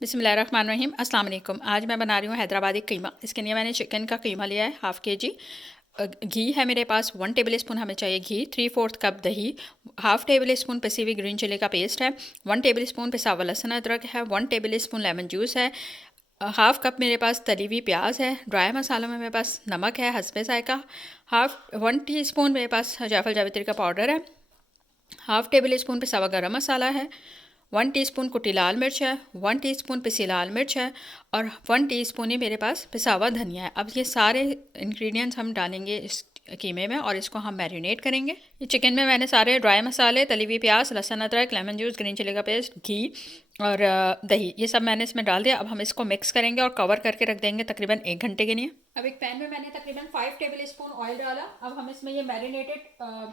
बिस्मिल्लाहिर्रहमानिर्रहीम। अस्सलाम वालेकुम। आज मैं बना रही हूँ हैदराबादी कीमा। इसके लिए मैंने चिकन का कीमा लिया है हाफ़ kg। घी है मेरे पास 1 टेबल स्पून हमें चाहिए घी। 3/4 कप दही, हाफ़ टेबल स्पून पिसी हुई ग्रीन चिली का पेस्ट है, 1 टेबल स्पून पिसा हुआ लहसुन अदरक है, 1 टेबल स्पून लेमन जूस है, हाफ़ कप मेरे पास तली हुई प्याज है। ड्राई मसालों में मेरे पास नमक है हस्बे ज़ायका, 1 टीस्पून मेरे पास जायफल जावित्री का पाउडर है, हाफ़ टेबल स्पून पिसा हुआ गरम मसाला है, 1 टीस्पून कुटी लाल मिर्च है, 1 टीस्पून पिसी लाल मिर्च है और 1 टीस्पून ही मेरे पास पिसा हुआ धनिया है। अब ये सारे इंग्रेडिएंट्स हम डालेंगे इस कीमे में और इसको हम मैरिनेट करेंगे। ये चिकन में मैंने सारे ड्राई मसाले, तली हुई प्याज, लहसुन अदरक, लेमन जूस, ग्रीन चिली का पेस्ट, घी और दही, ये सब मैंने इसमें डाल दिया। अब हम इसको मिक्स करेंगे और कवर करके रख देंगे तकरीबन 1 घंटे के लिए। अब एक पैन में मैंने तकरीबन 5 टेबल स्पून ऑयल डाला। अब हम इसमें ये मैरिनेटेड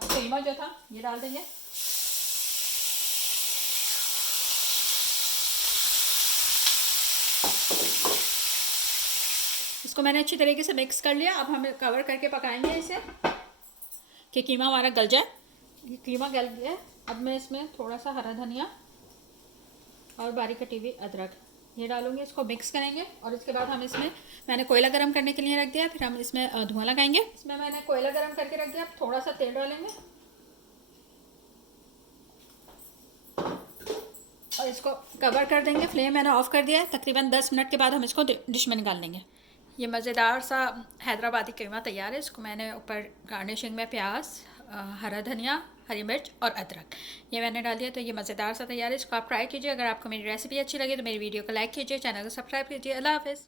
कीमा जो था ये डाल देंगे। इसको मैंने अच्छी तरीके से मिक्स कर लिया। अब हम कवर करके पकाएंगे इसे कि कीमा हमारा गल जाए। ये कीमा गल गया है। अब मैं इसमें थोड़ा सा हरा धनिया और बारीक कटी हुई अदरक ये डालूंगी, इसको मिक्स करेंगे और इसके बाद हम इसमें मैंने कोयला गरम करने के लिए रख दिया, फिर हम इसमें धुआं लगाएंगे। इसमें मैंने कोयला गरम करके रख दिया। थोड़ा सा तेल डालेंगे और इसको कवर कर देंगे। फ्लेम मैंने ऑफ कर दिया है। तकरीबन 10 मिनट के बाद हम इसको डिश में निकाल लेंगे। ये मज़ेदार सा हैदराबादी कीमा तैयार है। इसको मैंने ऊपर गार्निशिंग में प्याज, हरा धनिया, हरी मिर्च और अदरक ये मैंने डाल दिया। तो ये मज़ेदार सा तैयार है। इसको आप ट्राई कीजिए। अगर आपको मेरी रेसिपी अच्छी लगे तो मेरी वीडियो को लाइक कीजिए, चैनल को सब्सक्राइब कीजिए। अल्लाह हाफ़िज़।